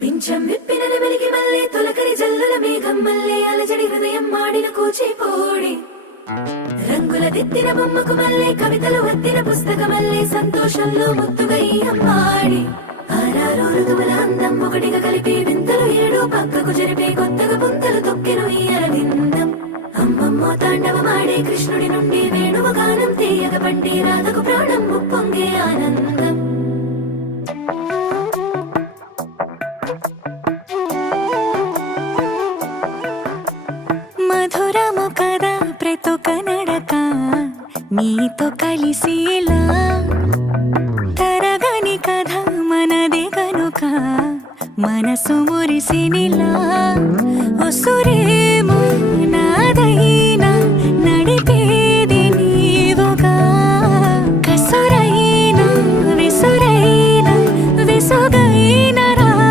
పింఛం విప్పిన నెమలికి మల్లె తొలకరి జల్లుల మేఘం మల్లె అలజడి హృదయం మాడిన కూచిపోడి రంగుల దిద్దిన బొమ్మకు మల్లె కవితలు వద్దిన పుస్తక మల్లె సంతోషంలో ముద్దుగా ఈ అమ్మాడి ఆరారు ఋతువుల అందం ఒకటిగా కలిపి వింతలు ఏడు పక్కకు జరిపే కొత్తగా పుంతలు తొక్కెను ఈ అరవిందం అమ్మమ్మో తాండవమాడే కృష్ణుడి నుండి వేణువ గానం తీయగ పండి రాధకు ప్రాణం ముప్పొంగే ఆనందం మధురము కదా ప్రతొక నడక నీతో కలిసేలా తరగని కథ మనదే కనుక మనసు మురిసినిలా ఉసురేమో